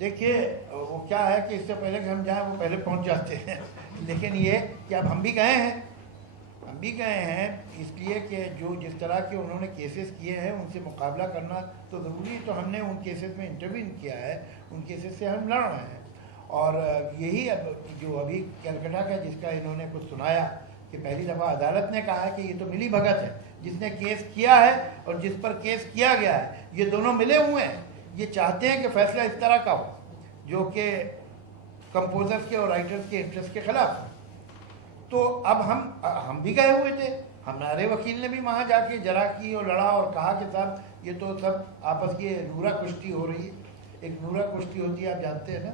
देखिए वो क्या है कि इससे पहले कि हम जाएं वो पहले पहुंच जाते हैं लेकिन ये कि अब हम भी गए हैं इसलिए कि जो जिस तरह के उन्होंने केसेस किए हैं उनसे मुकाबला करना तो ज़रूरी है। तो हमने उन केसेस में इंटरवीन किया है, उन केसेस से हम लड़ रहे हैं। और यही अब जो अभी कलकत्ता का जिसका इन्होंने कुछ सुनाया कि पहली दफ़ा अदालत ने कहा है कि ये तो मिली भगत है, जिसने केस किया है और जिस पर केस किया गया है ये दोनों मिले हुए हैं। ये चाहते हैं कि फैसला इस तरह का हो जो कि कंपोजर्स के और राइटर्स के इंटरेस्ट के खिलाफ हो। तो अब हम भी गए हुए थे, हमारे वकील ने भी वहाँ जाके जरा की और लड़ा और कहा कि साहब ये तो सब आपस की नूरा कुश्ती हो रही है। एक नूरा कुश्ती होती है, आप जानते हैं ना,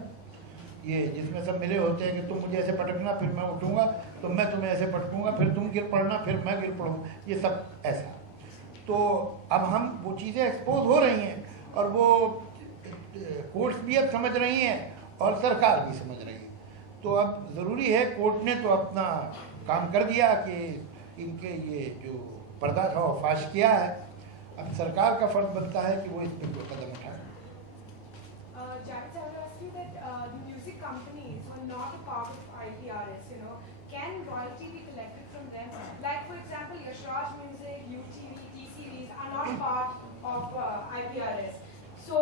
ये जिसमें सब मिले होते हैं कि तुम मुझे ऐसे पटकना फिर मैं उठूँगा, तो मैं तुम्हें ऐसे पटकूँगा, फिर तुम गिर पड़ना फिर मैं गिर पड़ूँगा, ये सब ऐसा। तो अब हम वो चीज़ें एक्सपोज हो रही हैं और वो कोर्ट्स भी अब समझ रही हैं और सरकार भी समझ रही है। तो अब ज़रूरी है, कोर्ट ने तो अपना काम कर दिया कि इनके ये जो पर्दा था वो फाश किया है। अब सरकार का फर्ज बनता है कि वो इस पर कोई कदम उठाए। Can royalty be collected from them? Like for example, Yashraj Music, UTV, T-Series are not part of IPRS. So,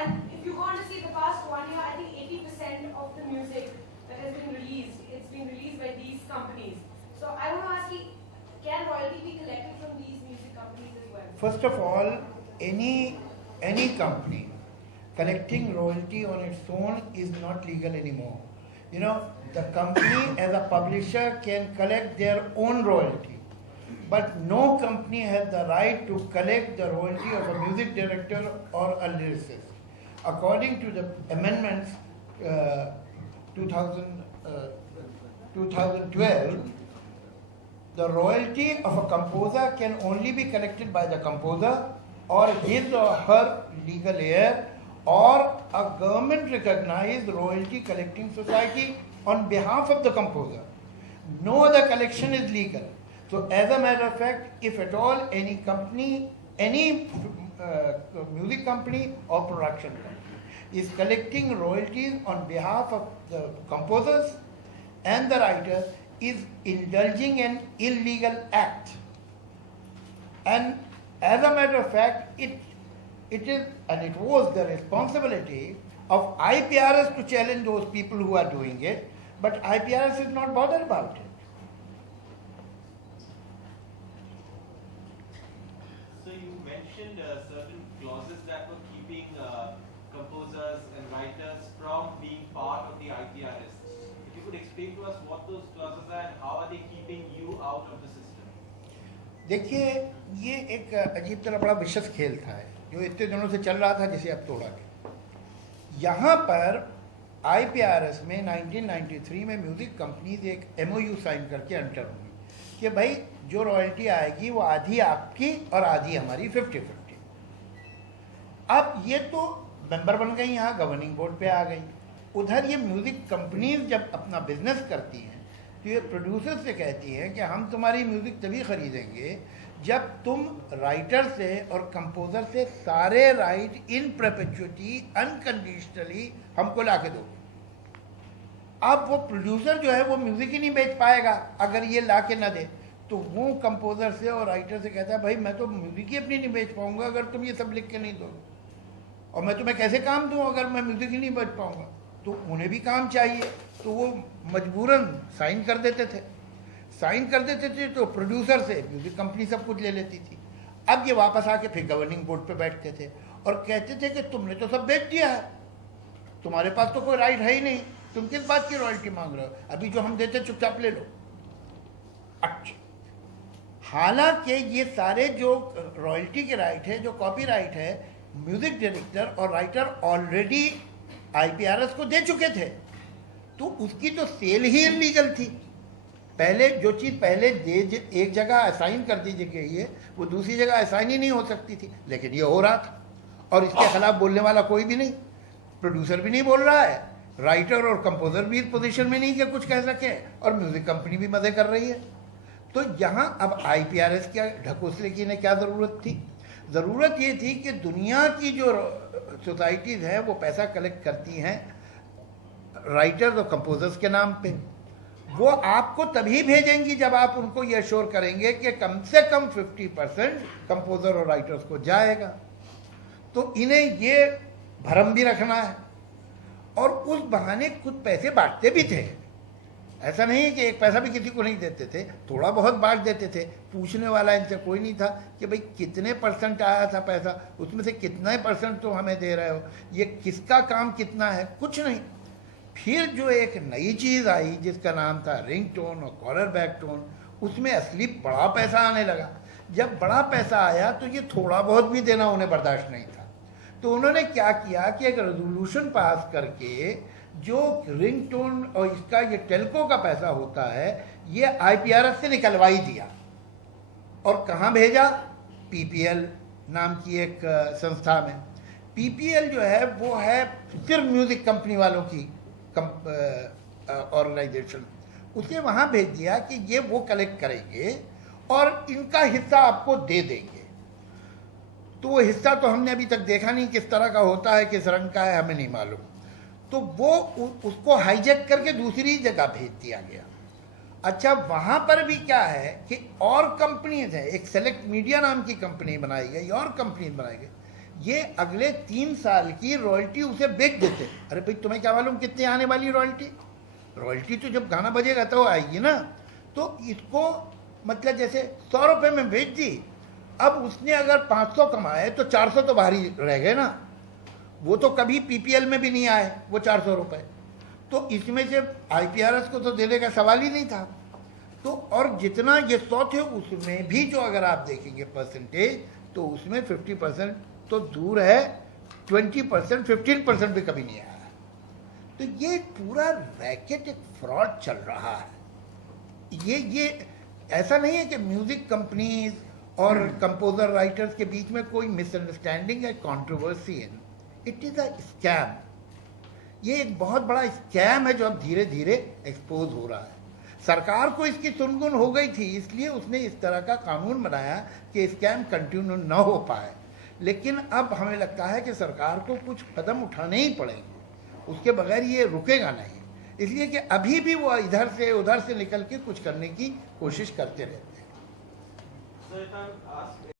and if you go on to see the past 1 year, I think 80% of the music that has been released, it's been released by these companies. So I want to ask you, can royalty be collected from these music companies as well? First of all, any company collecting royalty on its own is not legal anymore. You know, the company as a publisher can collect their own royalty, but no company has the right to collect the royalty of a music director or a lyricist. According to the amendments 2012, the royalty of a composer can only be collected by the composer or his or her legal heir or a government recognized royalty collecting society on behalf of the composer. No other collection is legal. So as a matter of fact, if at all any company, any music company or production company is collecting royalties on behalf of the composers and the writers, is indulging an illegal act. And as a matter of fact, it is and it was the responsibility of IPRS to challenge those people who are doing it, but IPRS is not bothered about it. So you mentioned certain clauses that were keeping composers and writers from being part of the IPRS. If you could explain to us what those clauses are and how are they keeping you out of the system? देखिए, ये एक अजीब तरह बड़ा विशेष खेल था जो इतने दिनों से चल रहा था, जिसे अब तोड़ा गया। यहाँ पर IPRS में 1993 में म्यूज़िक कंपनीज एक MOU साइन करके अंटर हुई कि भाई जो रॉयल्टी आएगी वो आधी आपकी और आधी हमारी 50-50। अब ये तो मेंबर बन गई, यहाँ गवर्निंग बोर्ड पे आ गई। उधर ये म्यूज़िक कंपनीज जब अपना बिजनेस करती हैं तो ये प्रोड्यूसर से कहती हैं कि हम तुम्हारी म्यूज़िक तभी ख़रीदेंगे जब तुम राइटर से और कंपोज़र से सारे राइट इन परपेचुइटी अनकंडीशनली हमको ला के दो। अब वो प्रोड्यूसर जो है वो म्यूज़िक ही नहीं बेच पाएगा अगर ये ला के ना दे। तो वो कंपोज़र से और राइटर से कहता है भाई मैं तो म्यूज़िक ही अपनी नहीं बेच पाऊँगा अगर तुम ये सब लिख के नहीं दो, और मैं तुम्हें कैसे काम दूँ अगर मैं म्यूज़िक ही नहीं बेच पाऊँगा। तो उन्हें भी काम चाहिए, तो वो मजबूरन साइन कर देते थे। तो प्रोड्यूसर से म्यूज़िक कंपनी सब कुछ ले लेती थी। अब ये वापस आके फिर गवर्निंग बोर्ड पे बैठते थे और कहते थे कि तुमने तो सब बेच दिया है, तुम्हारे पास तो कोई राइट है ही नहीं, तुम किस बात की रॉयल्टी मांग रहे हो, अभी जो हम देते चुपचाप ले लो। अच्छा, हालांकि ये सारे जो रॉयल्टी के राइट है, जो कॉपी राइट है, म्यूज़िक डायरेक्टर और राइटर ऑलरेडी IPRS को दे चुके थे, तो उसकी तो सेल ही इलीगल थी। पहले जो चीज़ पहले एक जगह असाइन कर दी गई है वो दूसरी जगह असाइन ही नहीं हो सकती थी, लेकिन ये हो रहा था और इसके खिलाफ बोलने वाला कोई भी नहीं, प्रोड्यूसर भी नहीं बोल रहा है, राइटर और कंपोजर भी पोजीशन में नहीं कि कुछ कह सके, और म्यूज़िक कंपनी भी मज़े कर रही है। तो यहाँ अब IPRS क्या ढकोसले की ने क्या ज़रूरत थी। ज़रूरत ये थी कि दुनिया की जो सोसाइटीज़ हैं वो पैसा कलेक्ट करती हैं राइटर्स और कंपोजर्स के नाम पे, वो आपको तभी भेजेंगी जब आप उनको ये अश्योर करेंगे कि कम से कम 50% कंपोजर और राइटर्स को जाएगा। तो इन्हें ये भरम भी रखना है और उस बहाने कुछ पैसे बांटते भी थे। ऐसा नहीं है कि एक पैसा भी किसी को नहीं देते थे, थोड़ा बहुत बांट देते थे। पूछने वाला इनसे कोई नहीं था कि भाई कितने % आया था पैसा, उसमें से कितने % तो हमें दे रहे हो, ये किसका काम कितना है, कुछ नहीं। फिर जो एक नई चीज़ आई जिसका नाम था रिंग टोन और कॉलर बैक टोन, उसमें असली बड़ा पैसा आने लगा। जब बड़ा पैसा आया तो ये थोड़ा बहुत भी देना उन्हें बर्दाश्त नहीं था। तो उन्होंने क्या किया कि एक रेजोल्यूशन पास करके जो रिंग टोन और इसका ये टेल्को का पैसा होता है ये IPRS से निकलवा ही दिया। और कहाँ भेजा? PPL नाम की एक संस्था में। PPL जो है वो है सिर्फ म्यूजिक कंपनी वालों की ऑर्गेनाइजेशन। उसे वहाँ भेज दिया कि ये वो कलेक्ट करेंगे और इनका हिस्सा आपको दे देंगे। तो वो हिस्सा तो हमने अभी तक देखा नहीं किस तरह का होता है, किस रंग का है, हमें नहीं मालूम। तो वो उसको हाईजैक करके दूसरी जगह भेज दिया गया। अच्छा, वहाँ पर भी क्या है कि और कंपनीज हैं, एक सेलेक्ट मीडिया नाम की कंपनी बनाई गई और कंपनी बनाई गई, ये अगले 3 साल की रॉयल्टी उसे बेच देते। अरे भाई तुम्हें क्या मालूम कितनी आने वाली रॉयल्टी? रॉयल्टी तो जब गाना बजेगा तो आएगी ना। तो इसको मतलब जैसे 100 रुपये में बेच दी, अब उसने अगर 500 कमाए तो 400 तो बाहर ही रह गए ना। वो तो कभी PPL में भी नहीं आए वो 400 रुपये। तो इसमें से IPRS को तो देने का सवाल ही नहीं था। तो और जितना ये 100 थे उसमें भी जो अगर आप देखेंगे परसेंटेज तो उसमें 50% तो दूर है, 20% 15% भी कभी नहीं आया। तो ये पूरा रैकेट एक फ्रॉड चल रहा है। ये ऐसा नहीं है कि म्यूजिक कंपनीज और कंपोजर राइटर्स के बीच में कोई मिसअंडरस्टैंडिंग है, कंट्रोवर्सी है। It is a scam. ये एक बहुत बड़ा स्कैम है जो अब धीरे धीरे एक्सपोज हो रहा है। सरकार को इसकी सुनगुन हो गई थी, इसलिए उसने इस तरह का कानून बनाया कि स्कैम कंटिन्यू न हो पाए। लेकिन अब हमें लगता है कि सरकार को कुछ कदम उठाने ही पड़ेंगे, उसके बगैर ये रुकेगा नहीं। इसलिए कि अभी भी वो इधर से उधर से निकल के कुछ करने की कोशिश करते रहते हैं।